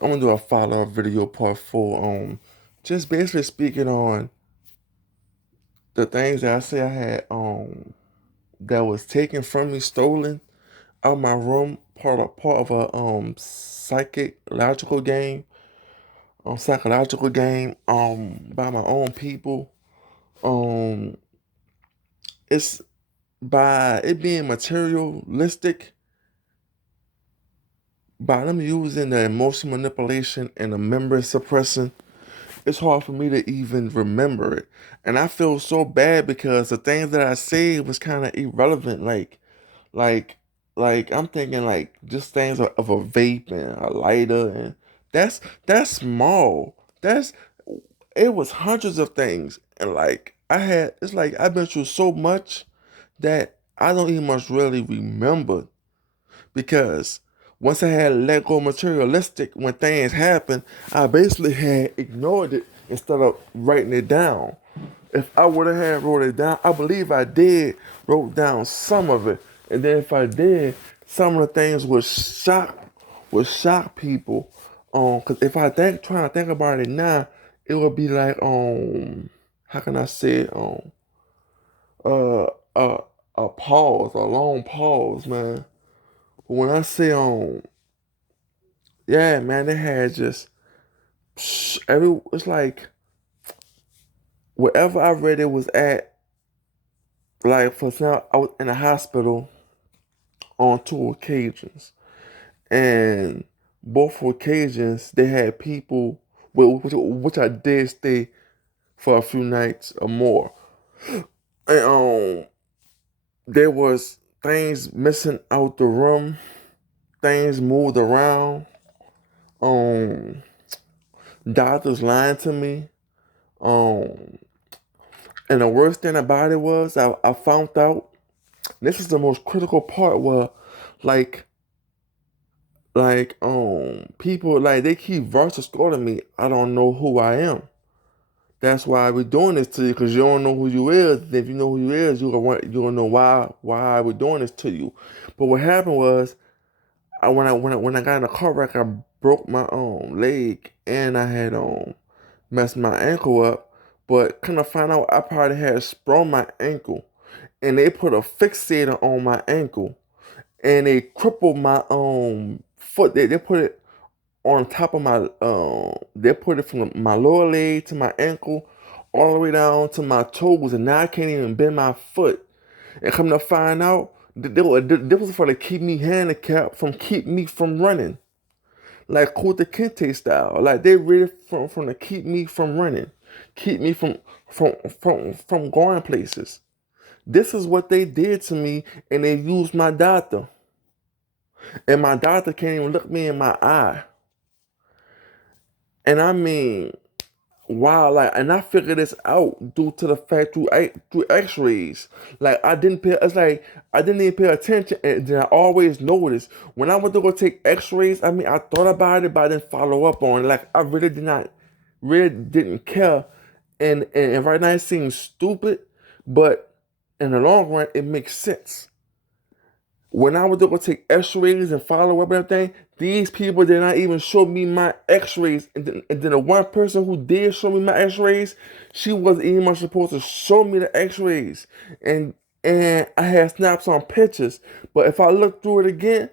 I'm gonna do a follow-up video part four on just basically speaking on the things that I say I had that was taken from me, stolen out my room, part of a psychological game by my own people. Um it's by it being materialistic, by them using the emotional manipulation and the memory suppression. It's hard for me to even remember it. And I feel so bad because the things that I said was kind of irrelevant. Like, like I'm thinking like just things of a vape and a lighter, and that's small. That's it was hundreds of things, and like it's like I've been through so much that I don't even much really remember because once I had let go materialistic when things happened, I basically had ignored it instead of writing it down. If I would have had wrote it down, I believe I did wrote down some of it, and then if I did, some of the things would shock people. Cause if I trying to think about it now, it would be like how can I say it uh uh a pause, a long pause, man. But when I say yeah, man, they had just it's like wherever I read it was at. Like for example, I was in a hospital on two occasions, and both occasions they had people which I did stay for a few nights or more, and there was things missing out the room, things moved around, um doctors lying to me, um and the worst thing about it was I found out this is the most critical part where like people like they keep versus calling me. I don't know who I am. That's why we're doing this to you because you don't know who you is. If you know who you is, you gonna know why we're doing this to you. But what happened was when I got in a car wreck, I broke my leg and I had messed my ankle up. But kind of find out I probably had sprained my ankle, and they put a fixator on my ankle and they crippled my foot. They put it on top of my they put it from my lower leg to my ankle all the way down to my toes, and now I can't even bend my foot. And come to find out this was for to keep me handicapped, from keep me from running, like Kota Kente style. Like they really from to keep me from running, keep me from going places. This is what they did to me, and they used my doctor, and my doctor can't even look me in my eye. And I mean, wow, like, and I figured this out due to the fact through X-rays. Like, I didn't pay. It's like I didn't even pay attention, and then I always noticed when I went to go take X-rays. I mean, I thought about it, but I didn't follow up on it. Like, I really didn't care. And right now it seems stupid, but in the long run, it makes sense. When I was to go take X-rays and follow up and everything, these people did not even show me my X-rays. And then the one person who did show me my X-rays, she wasn't even supposed to show me the X-rays. And and I had snaps on pictures, but if I look through it again,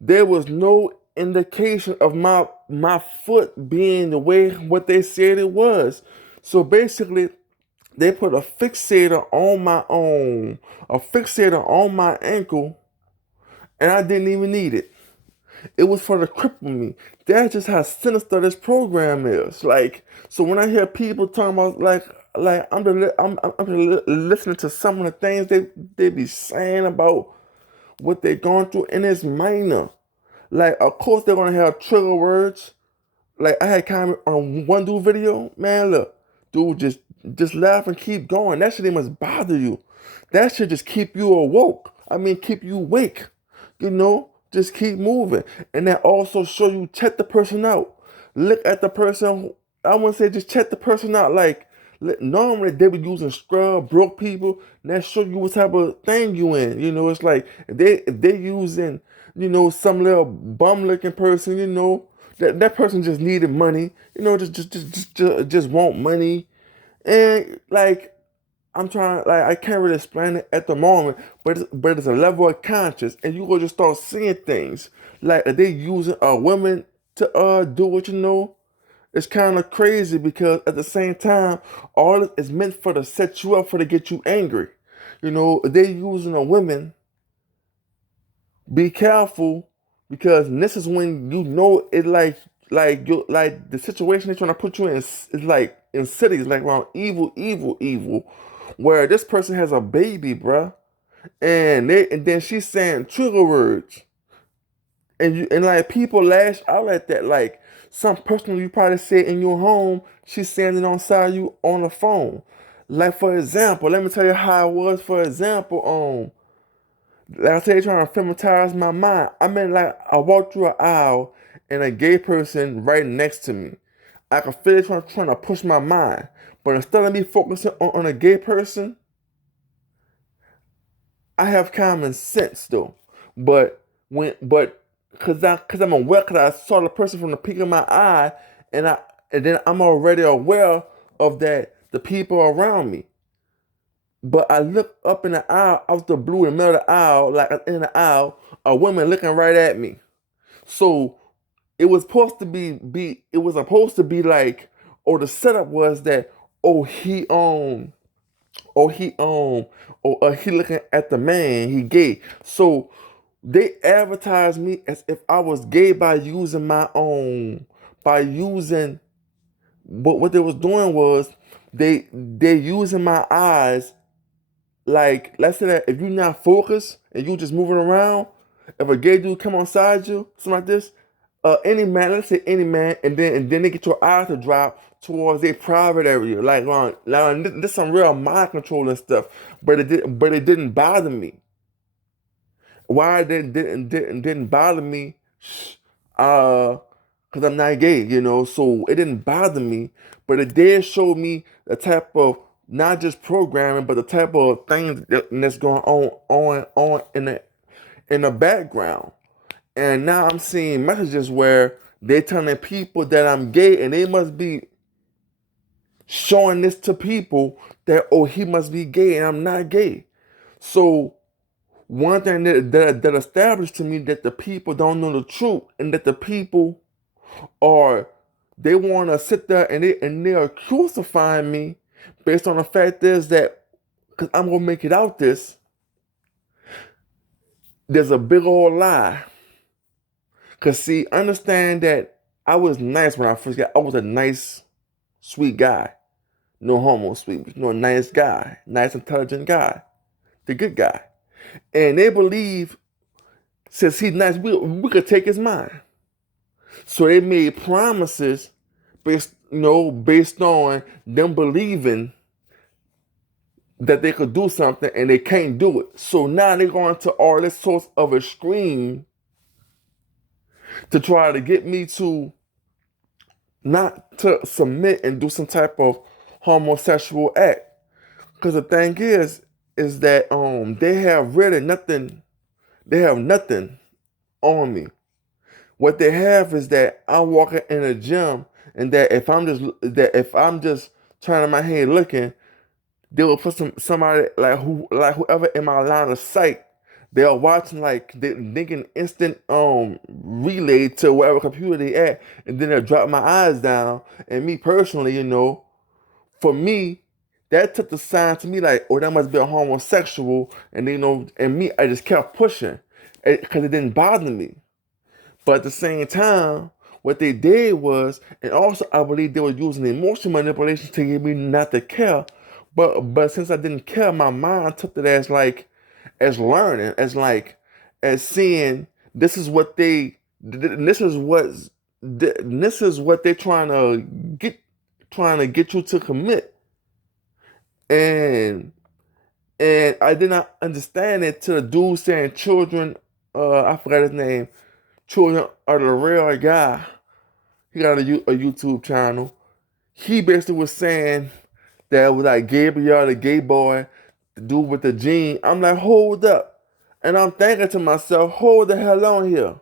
there was no indication of my foot being the way what they said it was. So basically, they put a fixator on my ankle, and I didn't even need it. It was for to cripple me. That's just how sinister this program is. Like, so when I hear people talking about like I'm listening to some of the things they be saying about what they're going through, and it's minor. Like, of course they're gonna have trigger words. Like I had comment on one dude video, man. Look, dude, just laugh and keep going. That shit ain't must bother you. That should just keep you awoke. I mean, keep you awake. Just keep moving, and that also show you check the person out. Look at the person. I want to say just check the person out. Like normally they be using scrub broke people. And that show you what type of thing you in. It's like if they using some little bum looking person. That person just needed money, just want money, and like I'm trying, like I can't really explain it at the moment, but it's a level of conscious, and you go just start seeing things like are they using a woman to do what you know. It's kind of crazy because at the same time, all it is meant for to set you up for to get you angry. They using a woman. Be careful because this is when you know it like you like the situation they're trying to put you in is like in cities like around evil, evil, evil, where this person has a baby, bruh, and then she's saying trigger words, and like people lash out at that, like some person you probably say in your home, she's standing on side you on the phone. Like for example, let me tell you how it was. For example, like I said, trying to feminize my mind. I mean, like I walked through an aisle and a gay person right next to me. I could feel it trying to push my mind, but instead of me focusing on a gay person, I have common sense though. But cause I'm aware, cause I saw the person from the peak of my eye, and then I'm already aware of that the people around me. But I look up in the aisle, out the blue in the middle of the aisle, like in the aisle, a woman looking right at me. So it was supposed to be like, or the setup was that, oh oh he he looking at the man, he gay. So they advertised me as if I was gay by using by using, but what they was doing was they using my eyes. Like, let's say that if you're not focused and you just moving around, if a gay dude come on side you, something like this, any man, let's say any man, and then they get your eyes to drop towards a private area, like this some real mind control and stuff. But it didn't bother me. Why it didn't bother me? Uh, because I'm not gay, so it didn't bother me, but it did show me the type of not just programming, but the type of things that's going on in the background. And now I'm seeing messages where they're telling people that I'm gay, and they must be showing this to people that, oh, he must be gay, and I'm not gay. So one thing that established to me that the people don't know the truth, and that the people are they want to sit there and they are crucifying me based on the fact is that because I'm gonna make it out there's a big old lie. Cause see, understand that I was nice when I first got. I was a nice, sweet guy. No homo sweet, a nice guy, nice intelligent guy, the good guy. And they believe since he's nice, we could take his mind. So they made promises based on them believing that they could do something and they can't do it. So now they're going to all this sorts of extreme to try to get me to not to submit and do some type of homosexual act. Because the thing is that they have really nothing. They have nothing on me. What they have is that I'm walking in a gym, and that if I'm just turning my head looking, they will put somebody like whoever in my line of sight. They are watching like they can instant relay to wherever computer they at, and then they'll drop my eyes down. And me personally, for me, that took the sign to me like, oh, that must be a homosexual, and and me, I just kept pushing, because it didn't bother me. But at the same time, what they did was, and also I believe they were using emotional manipulation to get me not to care. But since I didn't care, my mind took it as like, as learning, as seeing this is what this is what they're trying to get you to commit. And I did not understand it till the dude saying children. I forgot his name. Children are the real guy. He got a YouTube channel. He basically was saying that it was like Gabriel, the gay boy, the dude with the gene. I'm like, hold up. And I'm thinking to myself, hold the hell on here.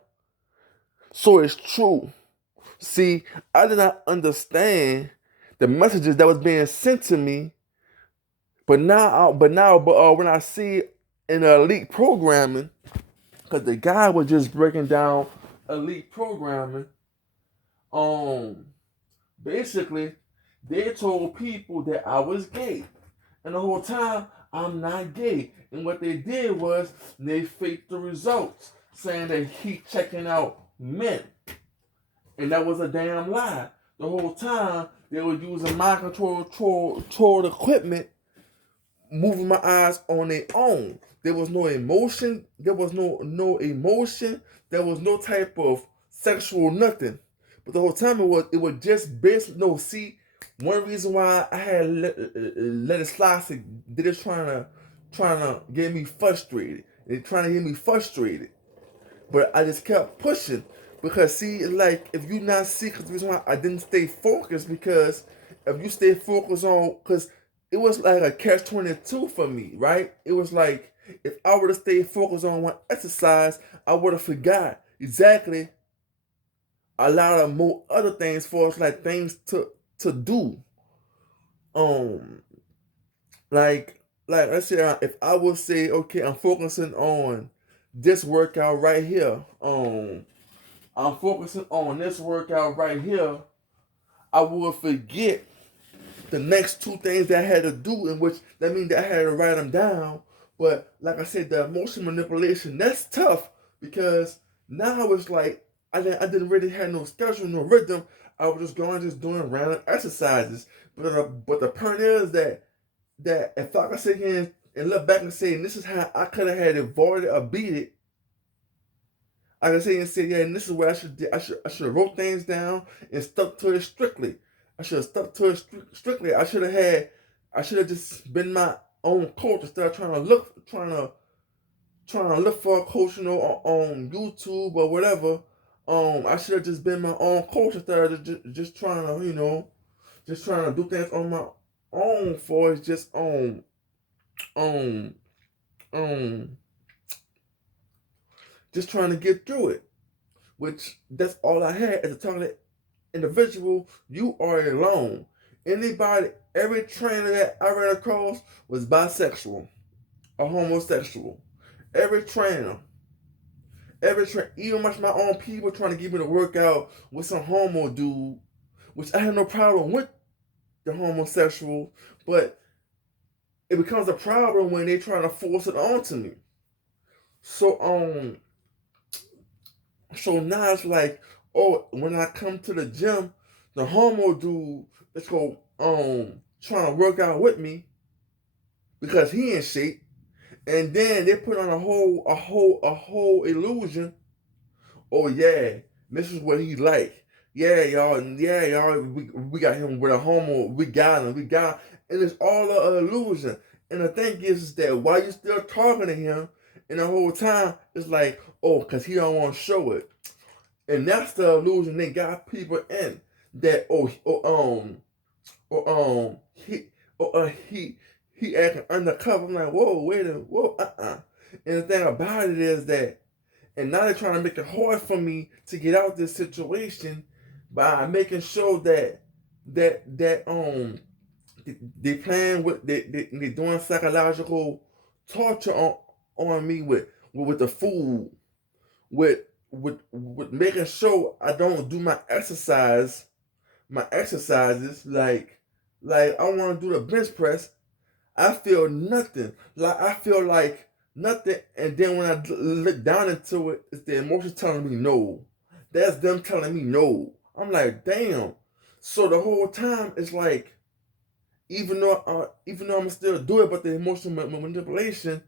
So it's true. See, I did not understand the messages that was being sent to me, but when I see in the elite programming, because the guy was just breaking down elite programming, um, basically, they told people that I was gay. And the whole time, I'm not gay. And what they did was they faked the results, saying that he checking out men. And that was a damn lie. The whole time, they were using mind control equipment, moving my eyes on their own. There was no emotion. There was no emotion. There was no type of sexual nothing. But the whole time it was just based. No, see, one reason why I had let it slide, they just trying to get me frustrated. They trying to get me frustrated. But I just kept pushing because see, like if you not see, because the reason why I didn't stay focused because if you stay focused on, because it was like a catch-22 for me, right? It was like if I would have stayed focused on one exercise, I would have forgot exactly a lot of more other things for us, like things to do. Um, like let's say if I would say, okay, I'm focusing on this workout right here. I'm focusing on this workout right here, I would forget the next two things that I had to do, in which that means that I had to write them down. But like I said, the emotion manipulation, that's tough because now it's like I didn't really have no schedule, no rhythm. I was just doing random exercises. But the point is that if I could sit here and look back and say, this is how I could have had avoided or beat it, I can say and say, yeah, and this is what I should have wrote things down and stuck to it strictly. I should have stuck to it strictly. I should have just been my own coach instead of trying to look for a coach, on YouTube or whatever. I should have just been my own coach instead of just trying to, just trying to do things on my own for it's just um, um, just trying to get through it. Which that's all I had as a target individual. You are alone. Anybody, every trainer that I ran across was bisexual or homosexual. Every trainer, even much my own people trying to get me to work out with some homo dude, which I had no problem with the homosexual, but it becomes a problem when they trying to force it onto me. So so now it's like, oh, when I come to the gym, the homo dude is go trying to work out with me because he in shape, and then they put on a whole illusion. Oh yeah, this is what he like. Yeah, y'all, we got him with a homo. We got him, and it's all an illusion. And the thing is that while you still talking to him, and the whole time it's like, oh, cause he don't want to show it. And that's the illusion they got people in that he he acting undercover. I'm like, whoa, wait a minute, whoa, And the thing about it is that, and now they're trying to make it hard for me to get out of this situation by making sure that they playing with they doing psychological torture on me with the food, with with making sure I don't do my exercises like I want to do the bench press. I feel nothing. Like I feel like nothing, and then when I look down into it, it's the emotions telling me no. That's them telling me no. I'm like, damn. So the whole time it's like, even though I'm still do it, but the emotional manipulation,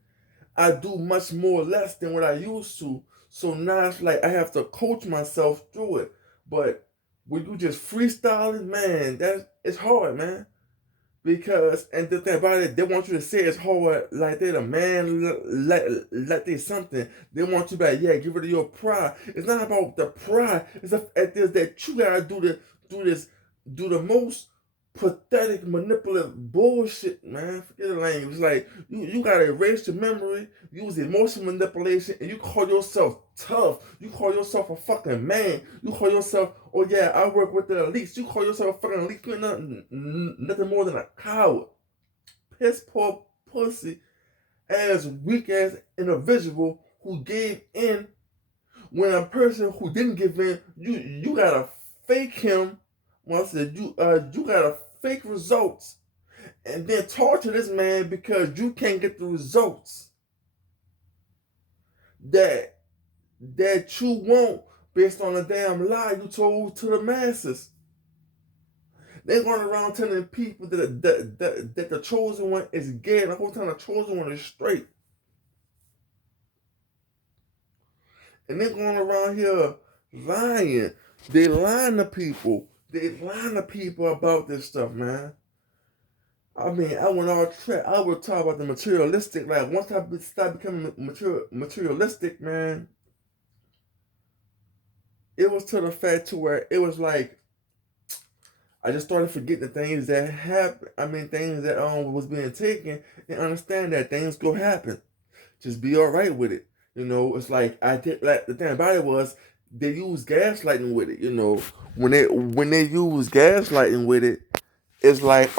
I do much more less than what I used to. So now it's like I have to coach myself through it. But when you just freestyling, man, it's hard, man. Because and the thing about it, they want you to say it's hard like they're the man, like they something. They want you back, yeah, get rid of your pride. It's not about the pride. It's the fact is that you gotta do the most pathetic, manipulative bullshit, man. Forget the language. It's like you gotta erase your memory, use emotional manipulation, and you call yourself tough. You call yourself a fucking man. You call yourself, oh yeah, I work with the elites. You call yourself a fucking elite. You're nothing more than a coward. Piss poor pussy ass weak ass individual who gave in when a person who didn't give in, you gotta fake him. Once you gotta fake results and then talk to this man because you can't get the results that you want based on a damn lie you told to the masses. They're going around telling people that the chosen one is gay, and the whole time the chosen one is straight. And they're going around here lying. They lying to people. They lying to people about this stuff, man. I mean, I went all track. I would talk about the materialistic. Like, once I started becoming materialistic, man, it was to the fact to where it was like, I just started forgetting the things that happened. I mean, things that was being taken, and understand that things go happen. Just be all right with it. You know, it's like I did. Like, the thing about it was they use gaslighting with it. You know, when they use gaslighting with it, it's like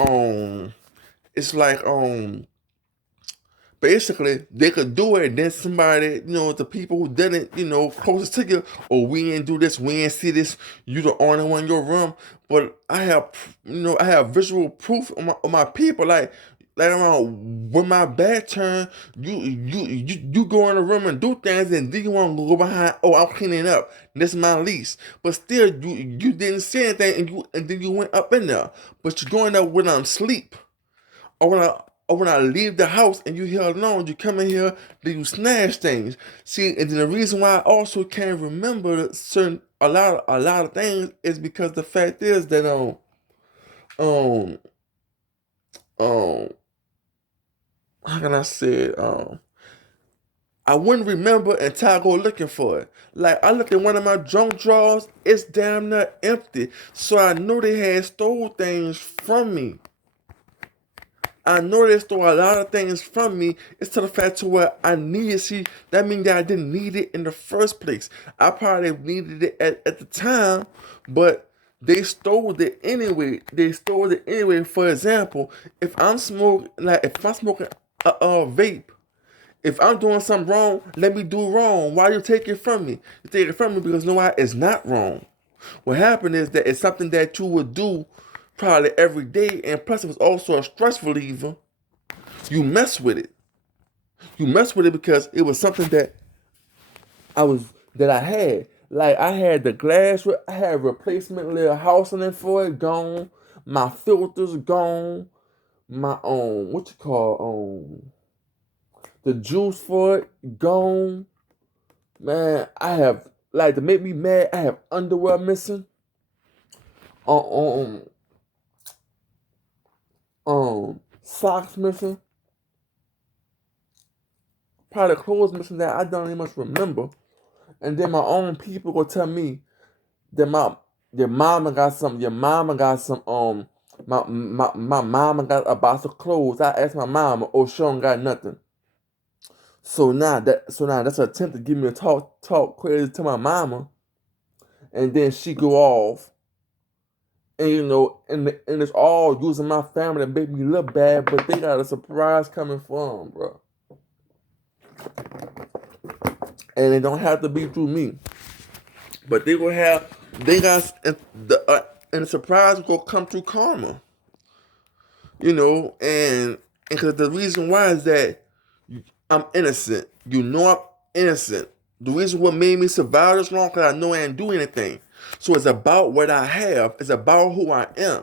it's like basically they could do it, and then somebody, the people who didn't, closest to you, oh, we ain't do this, we ain't see this, you the only one in your room. But I have, I have visual proof of my people, like around when my back turn, you go in the room and do things, and then you want to go behind, oh, I'm cleaning up, this is my lease. But still, you didn't say anything, and then you went up in there, but you're going up when I'm asleep. Or when I leave the house and you here alone, you come in here, then you snatch things. See, and then the reason why I also can't remember a lot of things is because the fact is that um um how can I say it? I wouldn't remember until I go looking for it. Like, I look at one of my junk drawers, it's damn near empty. So I know they had stole things from me. I know they stole a lot of things from me. It's to the fact to where I need it. See, that means that I didn't need it in the first place. I probably needed it at the time, but they stole it anyway. For example, if I'm smoking a vape, if I'm doing something wrong, let me do wrong. Why you take it from me? You take it from me because why? It's not wrong. What happened is that it's something that you would do probably every day, and plus it was also a stress reliever. You mess with it. You mess with it because it was something that I had. Like, I had the glass, I had replacement little housing for it gone. My filters gone. My what you call the juice for it gone. Man, I have, like, to make me mad, I have underwear missing. Um, Socks missing. Probably clothes missing that I don't even much remember. And then my own people will tell me that your mama got some. Your mama got some. My mama got a box of clothes. I asked my mama, oh, she don't got nothing. So now that's an attempt to give me a talk crazy to my mama, and then she go off, and and it's all using my family to make me look bad, but they got a surprise coming for them, bro. And it don't have to be through me, but they got and the surprise will come through karma, and because the reason why is that I'm innocent. I'm innocent. The reason what made me survive this long because I know I ain't do anything. So it's about what I have. It's about who I am.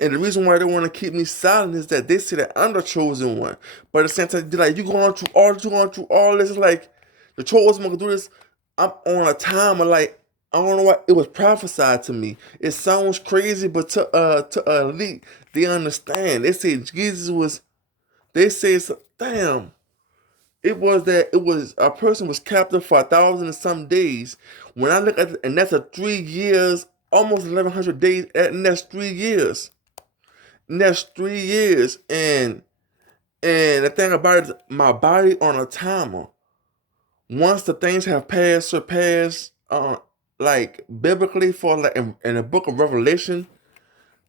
And the reason why they want to keep me silent is that they say that I'm the chosen one. But at the same time, they're like, you going through all this. It's like, the chosen one can do this. I'm on a time of, like, I don't know what, it was prophesied to me. It sounds crazy, but to elite, they understand. They say they say, damn. It was a person was captive for 1,000 and some days. When I look at it, and that's a 3 years, almost 1,100 days, and that's 3 years. And that's 3 years. And the thing about it, my body on a timer. Once the things have passed, surpassed, like biblically for like in the book of Revelation,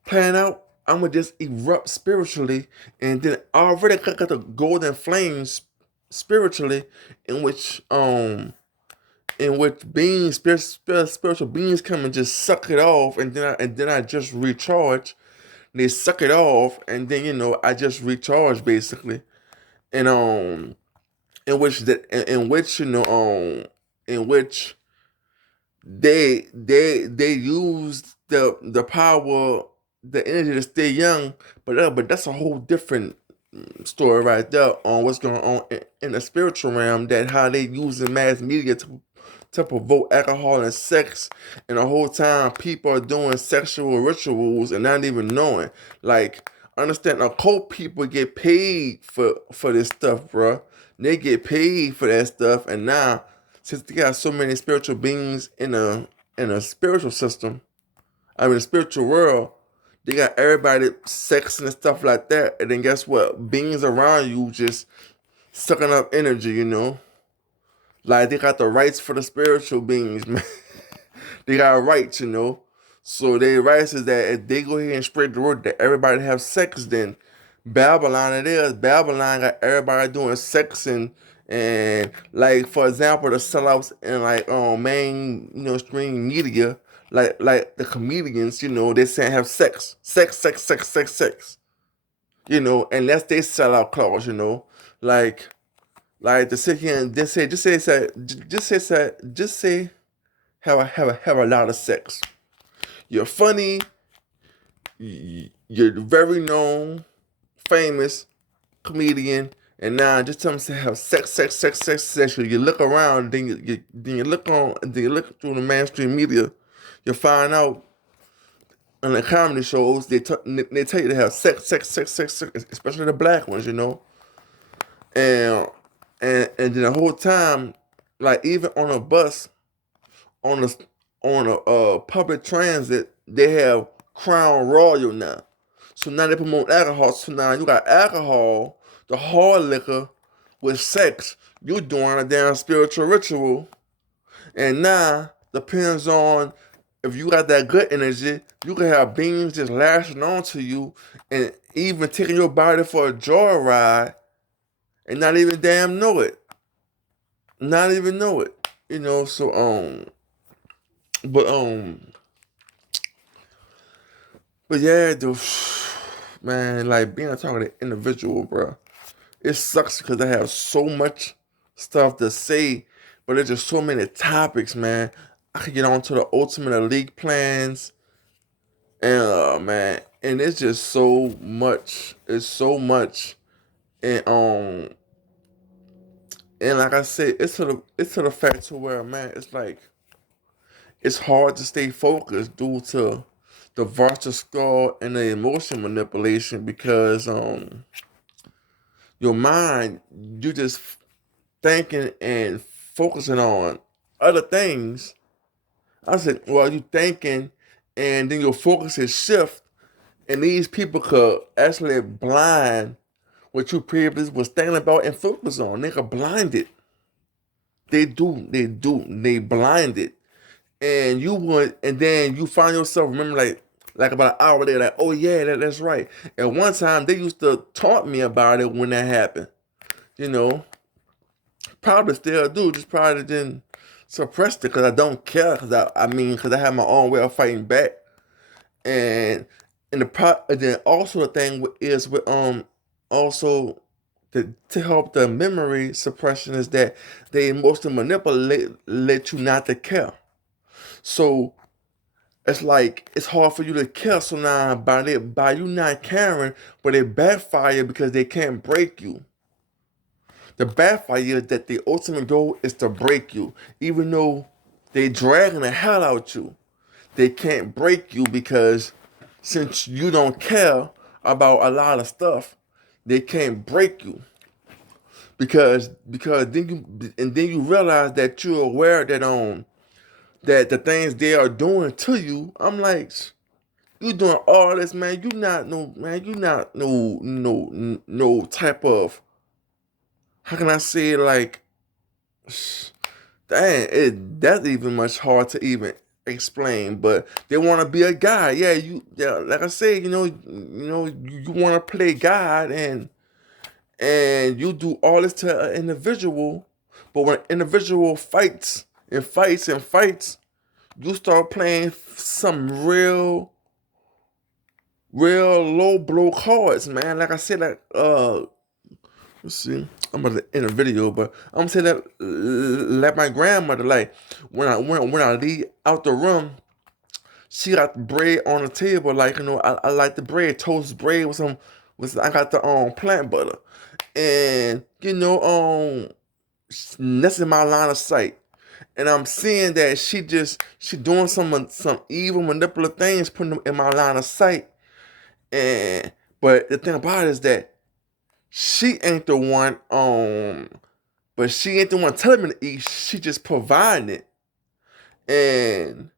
playing out, I'm gonna just erupt spiritually, and then I already got the golden flames spiritually, in which beings, spiritual beings come and just suck it off, and then I just recharge. They suck it off, and then I just recharge basically, and in which in which they use the power, the energy to stay young, but that's a whole different story right there on what's going on in the spiritual realm, that how they using mass media to provoke alcohol and sex, and the whole time people are doing sexual rituals and not even knowing. Like, understand, occult people get paid for this stuff, bruh. They get paid for that stuff, and now since they got so many spiritual beings in a spiritual system, I mean, the spiritual world, they got everybody sexing and stuff like that. And then guess what? Beings around you just sucking up energy. Like, they got the rights for the spiritual beings, man. They got rights. So their rights is that if they go ahead and spread the word that everybody have sex, then Babylon it is. Babylon got everybody doing sex, and like, for example, the sellouts in like main stream media, like the comedians, they saying have sex, sex, sex, sex, sex, sex. And that's their sellout clause. Like to sit here and just say have a lot of sex. You're funny. You're very known, famous comedian, and now just tell them to have sex, sex, sex, sex, sexual. You look around, then you look through the mainstream media, you find out on the comedy shows they tell you to have sex, sex, sex, sex, sex, especially the black ones. And and then the whole time, like, even on a bus, on a public transit, they have Crown Royal now. So now they promote alcohol. So now you got alcohol, the hard liquor, with sex. You're doing a damn spiritual ritual. And now, depends on if you got that good energy, you can have beings just lashing onto you and even taking your body for a joyride and not even damn know it. Not even know it. So but but yeah, dude, man, like, being a targeted individual, bro, it sucks because I have so much stuff to say, but there's just so many topics, man. I could get on to the ultimate elite plans, and man, and it's just so much. It's so much, and like I said, it's to the fact to where, man, it's like it's hard to stay focused due to the virtual skull and the emotion manipulation, because your mind, you just thinking and focusing on other things. I said, well, you thinking, and then your focus is shift, and these people could actually blind what you previously was thinking about and focus on. They could blind it. They blind it. And then you find yourself remember, like about an hour later, like, oh yeah, that's right. At one time they used to taunt me about it when that happened. You know, Probably still do, just probably didn't suppress it because I don't care. Because I have my own way of fighting back. And and then also the thing is with also to help the memory suppression is that they mostly manipulate let you not to care. So it's like it's hard for you to care. So now by you not caring, but it backfire because they can't break you. The backfire is that the ultimate goal is to break you, even though they dragging the hell out you. They can't break you because since you don't care about a lot of stuff, they can't break you because then you realize that you're aware that that the things they are doing to you. I'm like, You doing all this, man. You not no man. You not no type of, how can I say it, like, dang, that's even much hard to even explain. But they want to be a guy. Yeah, like I said, you want to play God, and you do all this to an individual. But when an individual fights and fights and fights, you start playing some real low blow cards, man. Like I said, like let's see, I'm about to end a video, but I'm saying that, like my grandmother, like when I leave out the room, she got bread on the table, like, I like the bread, toast bread with I got the plant butter, and that's in my line of sight. And I'm seeing that she doing some evil manipulative things, putting them in my line of sight. And but the thing about it is that she ain't the one but she ain't the one telling me to eat. She just providing it. And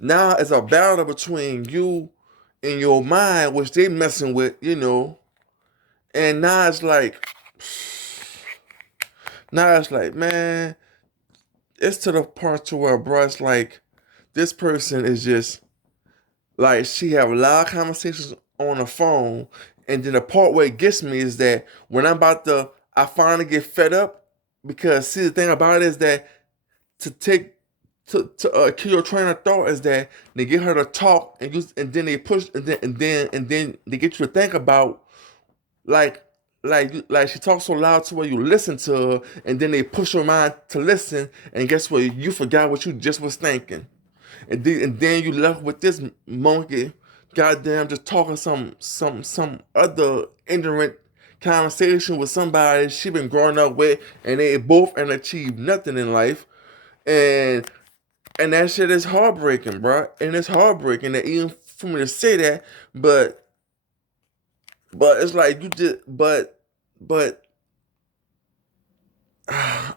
now it's a battle between you and your mind, which they messing with. And now it's like, man, it's to the part to where, bro, it's like this person is just like, she have a lot of conversations on the phone, and then the part where it gets me is that when I finally get fed up, because see, the thing about it is that to take to kill your train of thought is that they get her to talk, and then they push, and then they get you to think about, like like she talks so loud to where you listen to her, and then they push your mind to listen, and guess what? You forgot what you just was thinking. And then you left with this monkey, goddamn, just talking some other ignorant conversation with somebody she been growing up with, and they both ain't achieved nothing in life, and that shit is heartbreaking, bro. And it's heartbreaking that even for me to say that, but it's like you just but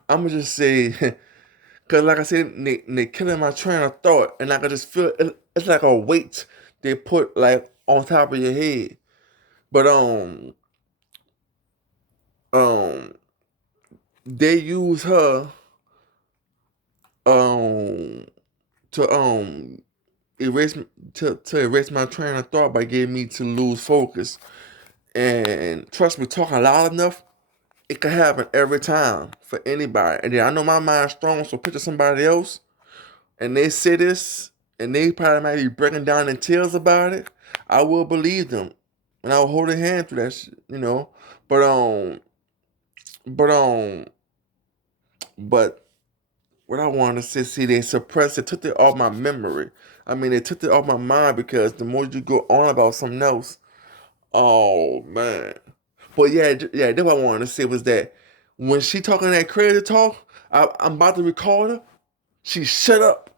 I'm gonna just say, because like I said, they killing my train of thought, and I can just feel it's like a weight they put like on top of your head. But um they use her um to erase to erase my train of thought by getting me to lose focus. And trust me, talking loud enough, it can happen every time for anybody. And then I know my mind's strong, so picture somebody else and they say this, and they probably might be breaking down in tears about it. I will believe them, and I will hold a hand through that shit. But but but what I wanted to say, see, they suppressed it, took it off my memory. I mean, they took it off my mind, because the more you go on about something else, oh man. But yeah, that's what I wanted to say was that when she talking that crazy talk, I'm about to record her. She shut up.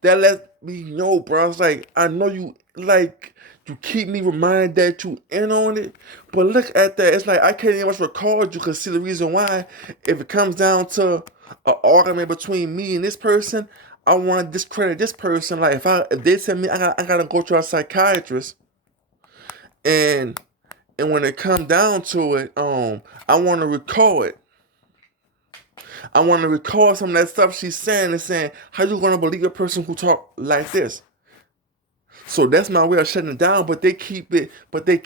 That let me know, bro. It's like, I know you keep me reminded that you in on it, but look at that. It's like I can't even much record you, because see, the reason why, if it comes down to an argument between me and this person, I want to discredit this person. Like, if they tell me I gotta go to a psychiatrist, and when it come down to it, I want to record it. I want to record some of that stuff she's saying, and saying, how you gonna believe a person who talk like this? So that's my way of shutting it down. But they keep it. But they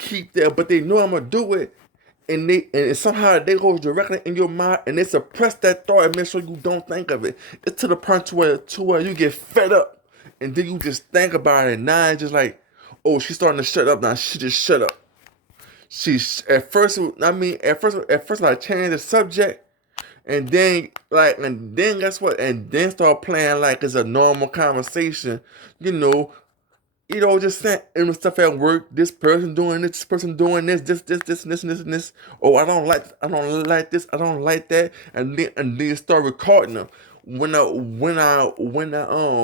know I'm gonna do it, and somehow they go directly in your mind, and they suppress that thought and make sure you don't think of it. It's to the point to where you get fed up, and then you just think about it. And now it's just like, oh, she's starting to shut up now. She just shut up. She's at first. I mean, at first, I changed the subject. And then guess what? And then start playing like it's a normal conversation, you know, just saying stuff at work. This person doing this person doing this. Oh, I don't like this. I don't like that. And then start recording them.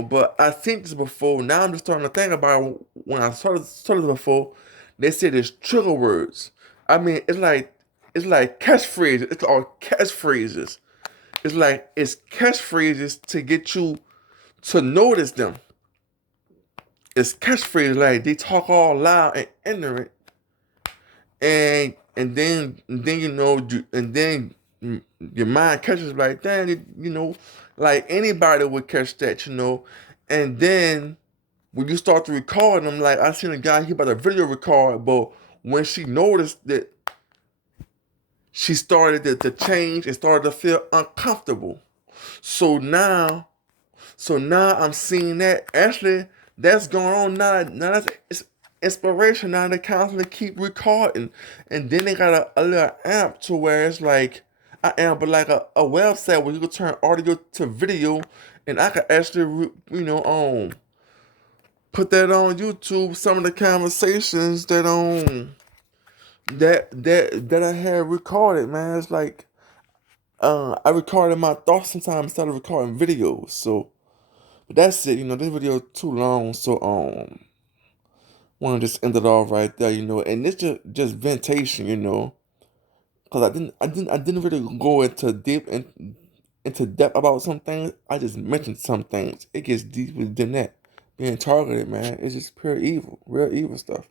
But I think this before. Now I'm just starting to think about it. When I started this before. They said it's trigger words. I mean, it's like catchphrases. It's all catchphrases. It's catchphrases to get you to notice them. it's catchphrase, like they talk all loud and ignorant, and then and then your mind catches like, damn, like anybody would catch that, and then when you start to record them, like I seen a guy, he about to video record, but when she noticed that, she started to change and started to feel uncomfortable. So now, I'm seeing that actually that's going on now. Now that's inspiration. Now they constantly keep recording, and then they got a little app to where it's like but like a website where you can turn audio to video, and I could actually put that on YouTube. Some of the conversations that I had recorded, man. It's like I recorded my thoughts sometimes instead of recording videos. So, but that's it. This video too long. So want to just end it off right there. And it's just ventation. Cause I didn't really go into depth about some things. I just mentioned some things. It gets deeper than that. Being targeted, man, it's just pure evil, real evil stuff.